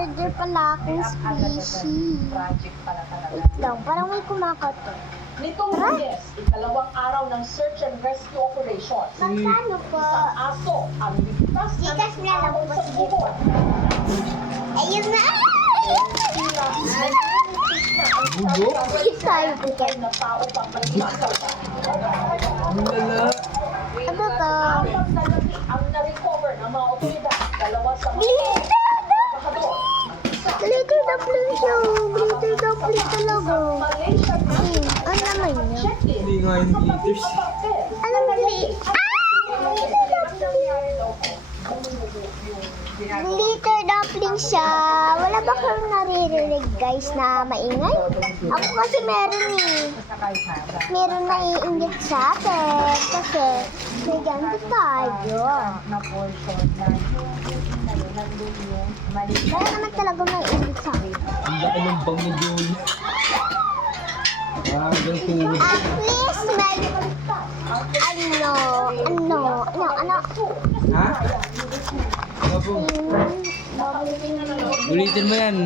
murder pala akong species. Wait lang, parang may kumakato. Nitong Lunes, ikalawang araw ng search and rescue operation. Magkano po? Isang aso ang ligtas na Likas na lang nakatawag po sa sige. bubon. Ayun na! Bugo? Tayo bigat. Na tao pang may masal. Ang lala. Ano to? Apat na labi ang na-recover ng mga otoridad. Dalawa sa mga trabahador. Isa, Glitter dumpling siya. Glitter dumpling talaga. Malaysian Ano naman yun? checklist. Hindi nga yung glitters. Anong glitter? Glitter dumpling siya. Wala ba kang naririnig guys na maingay? Ako kasi meron eh. Meron na iingit sa atin. Kasi may ganito tayo. Wala naman talaga may ingit sa akin. Ang laki ng bang ni Julie. Hanggang tuhod. At least may ano. Ha? Ano po? Hmm. Ulitin mo yan.